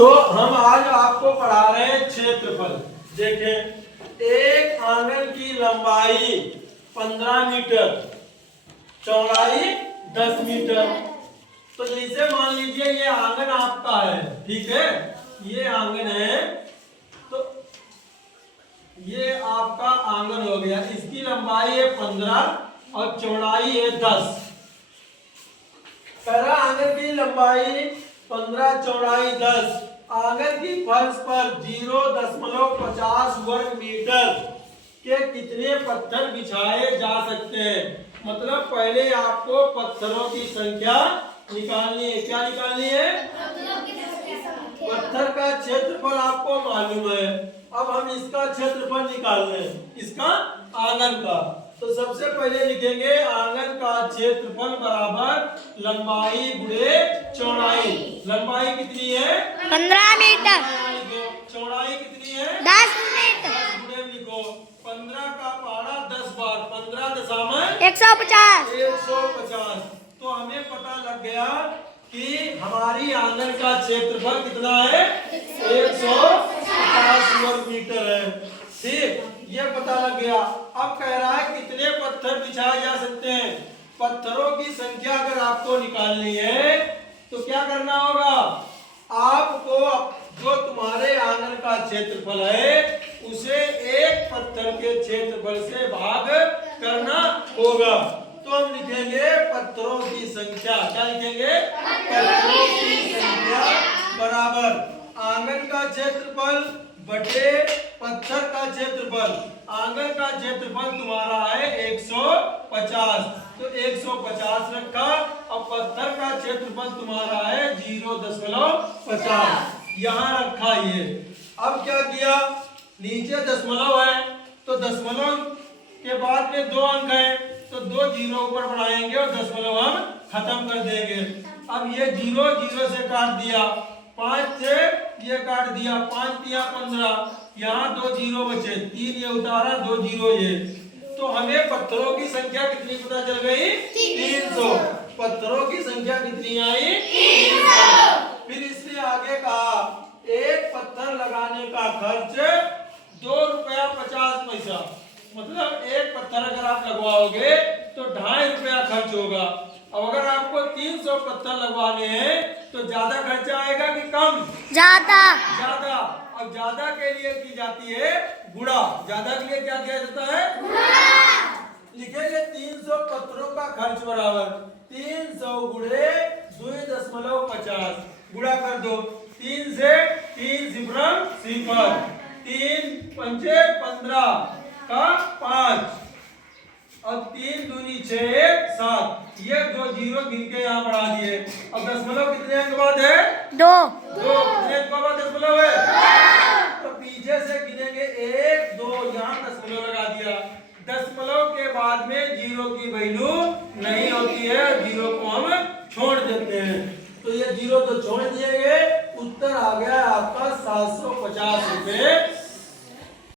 तो हम आज आपको पढ़ा रहे हैं क्षेत्रफल। देखें, एक आंगन की लंबाई 15 मीटर, चौड़ाई 10 मीटर। तो जैसे मान लीजिए ये आंगन आपका है, ठीक है, ये आंगन है, तो ये आपका आंगन हो गया। इसकी लंबाई है 15 और चौड़ाई है 10। पहला आंगन की लंबाई 15, चौड़ाई 10। आंगन की फर्श पर 0.50 वर्ग मीटर के कितने पत्थर बिछाए जा सकते हैं। मतलब पहले आपको पत्थरों की संख्या निकालनी है। क्या निकालनी है? पत्थर का क्षेत्रफल आपको मालूम है। अब हम इसका क्षेत्रफल निकाल रहे हैं, इसका आंगन का। तो सबसे पहले लिखेंगे आंगन का क्षेत्रफल बराबर लंबाई गुणे चौड़ाई। लंबाई कितनी है? 15 मीटर। चौड़ाई कितनी है? 10 मीटर। गुणे लिखो, 15 का पहाड़ा 10 बार, 15 दशामलव 150। 150। तो हमें पता लग गया कि हमारी आंगन का क्षेत्रफल कितना है? 150 वर्ग मीटर है। ठीक, ये पता लग गया। अब कह रहा है कितने पत्थर बिछाए जा सकते हैं। पत्थरों की संख्या अगर आपको निकालनी है तो क्या करना होगा? आपको जो तुम्हारे आंगन का क्षेत्रफल है उसे एक पत्थर के क्षेत्रफल से भाग करना होगा। तो हम लिखेंगे पत्थरों की संख्या। क्या लिखेंगे? पत्थरों की संख्या बराबर आंगन का क्षेत्रफल बटे पत्थर का क्षेत्रफल। आंगन का क्षेत्रफल तुम्हारा है 150, तो 150 रखा। अब पत्थर का क्षेत्रफल तुम्हारा है 0.50, यहाँ रखा ये। अब क्या किया? नीचे दशमलव है, तो दशमलव के बाद में 2 अंक है, तो 2 जीरो ऊपर बढ़ाएंगे और दशमलव हम खत्म कर देंगे। अब ये 0 0 से काट दिया, 5 से ये काट दिया, 5 तिया 15, यहाँ 2 जीरो बचे, 3 ये उतारा, 2 जीरो ये। तो हमें पत्थरों की संख्या कितनी पता चल गई? 300। पत्थरों की संख्या कितनी आई? 300। फिर इसने आगे कहा एक पत्थर लगाने का खर्च ₹2.50। मतलब एक पत्थर अगर आप लगवाओगे तो ₹2.50 खर्च होगा। अब अगर आपको 300 पत्थर लगवाने हैं तो ज्यादा खर्चा आएगा कि कम? ज्यादा। ज्यादा। अब ज्यादा के लिए की जाती है गुणा। ज्यादा के लिए क्या किया जाता है? लिखेंगे 300 पत्थरों का खर्च बराबर 300 गुणे 2.50। गुणा कर दो, 3 से 3 0 0, 3 पंचे 15 का 5, अब 3 दूनी 6 7। ये 2 जीरो गिन के यहाँ बढ़ा दिए। अब दशमलव कितने अंक बाद है? 2। कितने अंक बाद दशमलव है? तो पीछे से गिनेंगे 1 2, यहाँ दशमलव लगा दिया। दशमलव के बाद में जीरो की वैल्यू